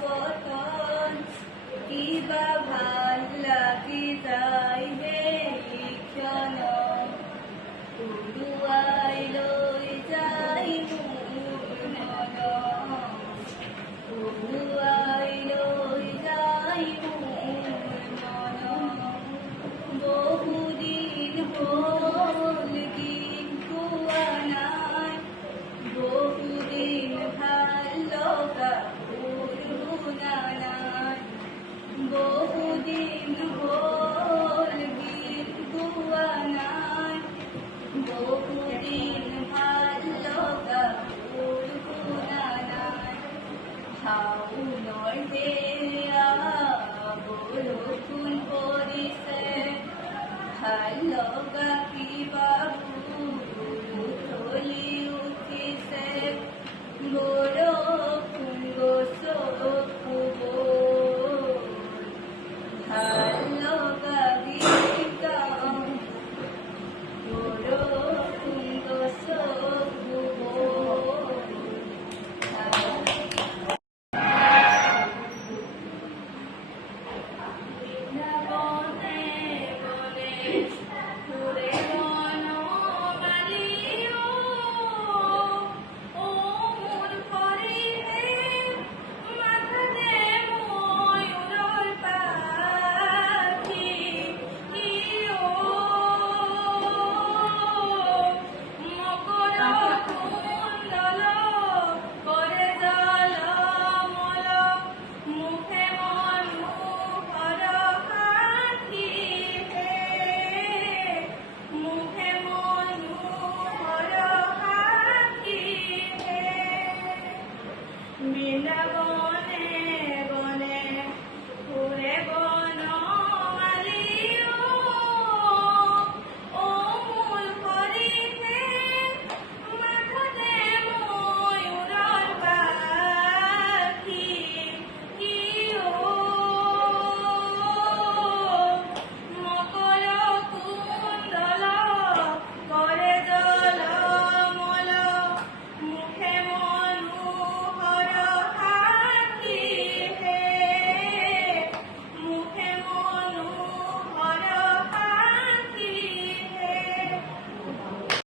পতন কিবা ভাল লাগি যায় হে ক্ষণ উৰুৱাই লৈ যায় মোৰ মন উৰুৱাই লৈ যায় মোৰ মন বহুদিন হ'ল গীত গোৱা নাই বহুদিন ভাল লগা সুৰ শুনা নাই বহুদিন হ'ল গীত গোৱা নাই বহুদিন ভাল লগা সুৰ শুনা নাই শাওনৰ সেয়া বৰষুণ পৰিছে ভাল লগা কিবা উঠলি উঠিছে বৰষুণ গছৰ